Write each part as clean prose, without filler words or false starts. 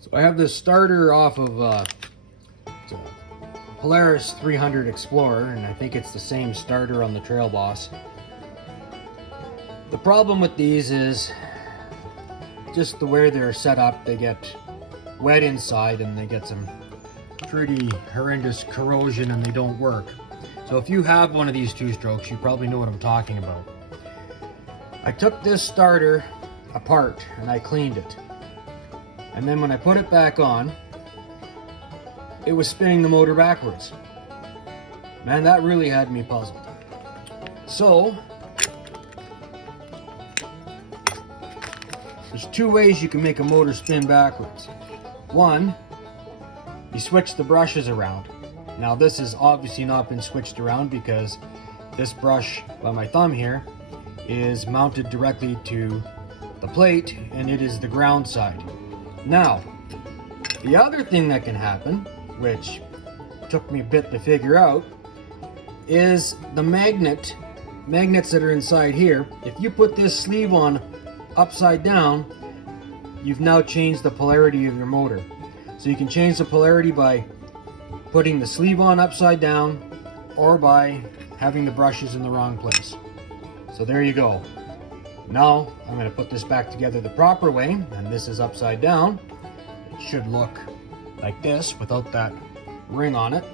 So I have this starter off of it's a Polaris 300 Explorer, and I think it's the same starter on the Trail Boss. The problem with these is just the way they're set up. They get wet inside and they get some pretty horrendous corrosion and they don't work. So if you have one of these two-strokes, you probably know what I'm talking about. I took this starter apart and I cleaned it. And then when I put it back on, it was spinning the motor backwards. Man, that really had me puzzled. So, there's two ways you can make a motor spin backwards. One, you switch the brushes around. Now this has obviously not been switched around because this brush by my thumb here is mounted directly to the plate and it is the ground side. Now, the other thing that can happen, which took me a bit to figure out, is the magnets that are inside here. If you put this sleeve on upside down, you've now changed the polarity of your motor. So you can change the polarity by putting the sleeve on upside down or by having the brushes in the wrong place. So there you go. Now I'm going to put this back together the proper way, and this is upside down. It should look like this without that ring on it,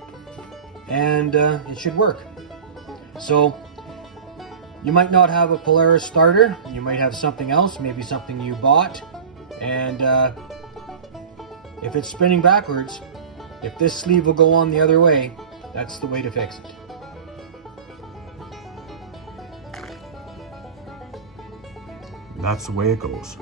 and it should work. So you might not have a Polaris starter, you might have something else, maybe something you bought, and if it's spinning backwards, if this sleeve will go on the other way, that's the way to fix it. That's the way it goes.